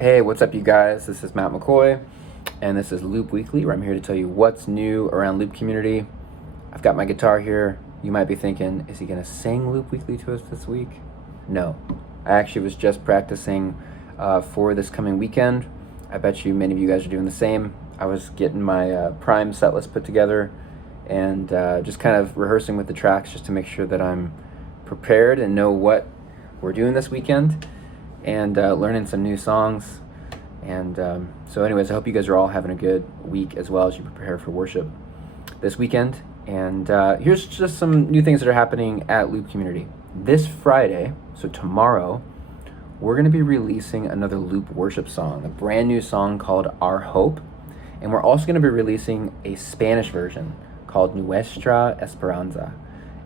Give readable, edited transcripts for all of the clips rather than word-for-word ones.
Hey, what's up, you guys? This is Matt McCoy, and this is Loop Weekly, where I'm here to tell you what's new around Loop community. I've got my guitar here. You might be thinking, is he going to sing Loop Weekly to us this week? No. I actually was just practicing for this coming weekend. I bet you many of you guys are doing the same. I was getting my Prime set list put together and just kind of rehearsing with the tracks just to make sure that I'm prepared and know what we're doing this weekend, and learning some new songs. And so anyways, I hope you guys are all having a good week as well as you prepare for worship this weekend. And here's just some new things that are happening at Loop Community. This Friday, so tomorrow, we're going to be releasing another Loop worship song, a brand new song called Our Hope. And we're also going to be releasing a Spanish version called Nuestra Esperanza.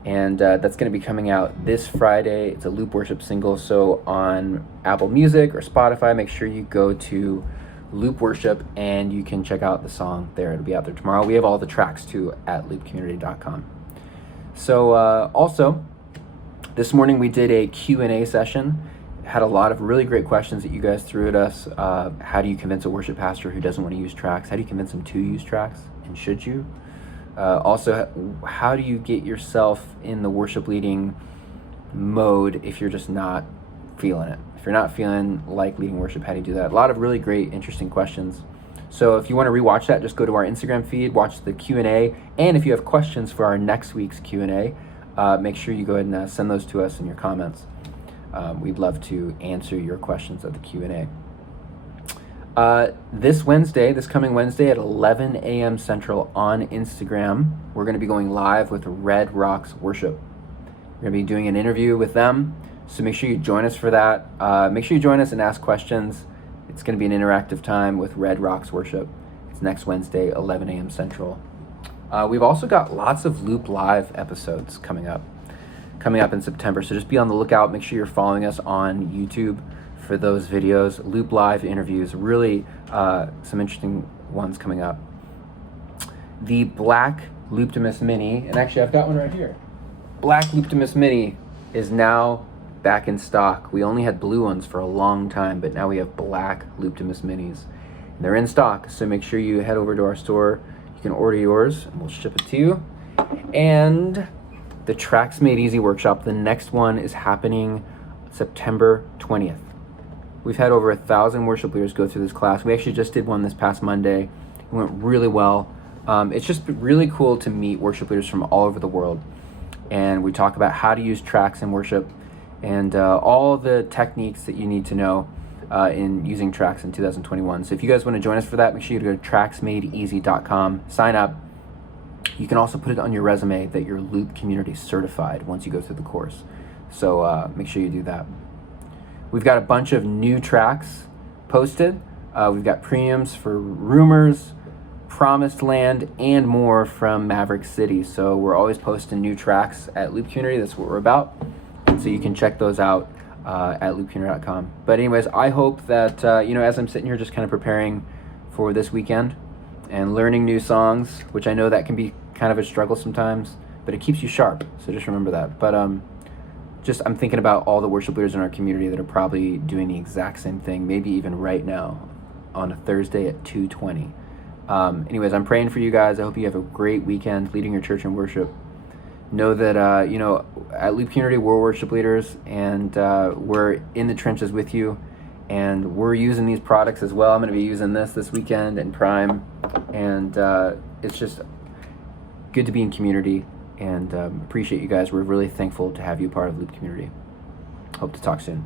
And that's going to be coming out this Friday. It's a Loop worship single. So on Apple Music or Spotify, make sure you go to Loop Worship and you can check out the song there. It'll be out there tomorrow. We have all the tracks too at loopcommunity.com. So also, this morning we did a Q&A session. Had a lot of really great questions that you guys threw at us. How do you convince a worship pastor who doesn't want to use tracks? How do you convince them to use tracks? And should you? Also, how do you get yourself in the worship leading mode if you're just not feeling it? If you're not feeling like leading worship, how do you do that? A lot of really great, interesting questions. So if you want to rewatch that, just go to our Instagram feed, watch the Q&A, and if you have questions for our next week's Q&A, make sure you go ahead and send those to us in your comments. We'd love to answer your questions at the Q&A. This coming Wednesday at 11 a.m. Central on Instagram, we're going to be going live with Red Rocks Worship. We're going to be doing an interview with them, so make sure you join us for that. Make sure you join us and ask questions. It's going to be an interactive time with Red Rocks Worship. It's next Wednesday, 11 a.m. Central. We've also got lots of Loop Live episodes coming up in September, so just be on the lookout. Make sure you're following us on YouTube for those videos. Loop Live interviews, really some interesting ones coming up. The black Looptimus Mini, and actually I've got one right here. Black Looptimus Mini is now back in stock. We only had blue ones for a long time, but now we have black Looptimus Minis. And they're in stock, so make sure you head over to our store. You can order yours, and we'll ship it to you. And the Tracks Made Easy workshop, the next one is happening September 20th. We've had over 1,000 worship leaders go through this class. We actually just did one this past Monday. It went really well. It's just really cool to meet worship leaders from all over the world. And we talk about how to use tracks in worship and all the techniques that you need to know in using tracks in 2021. So if you guys want to join us for that, make sure you go to tracksmadeeasy.com, sign up. You can also put it on your resume that you're Loop Community certified once you go through the course. So make sure you do that. We've got a bunch of new tracks posted. We've got premiums for Rumors, Promised Land, and more from Maverick City. So we're always posting new tracks at Loop Community. That's what we're about. And so you can check those out at loopcommunity.com. But anyways, I hope that, as I'm sitting here just kind of preparing for this weekend and learning new songs, which I know that can be kind of a struggle sometimes, but it keeps you sharp. So just remember that. But I'm thinking about all the worship leaders in our community that are probably doing the exact same thing, maybe even right now on a Thursday at 2:20. Anyways, I'm praying for you guys. I hope you have a great weekend leading your church in worship. Know that, at Loop Community, we're worship leaders, and we're in the trenches with you, and we're using these products as well. I'm going to be using this weekend and Prime, and it's just good to be in community. And appreciate you guys. We're really thankful to have you part of Loop Community. Hope to talk soon.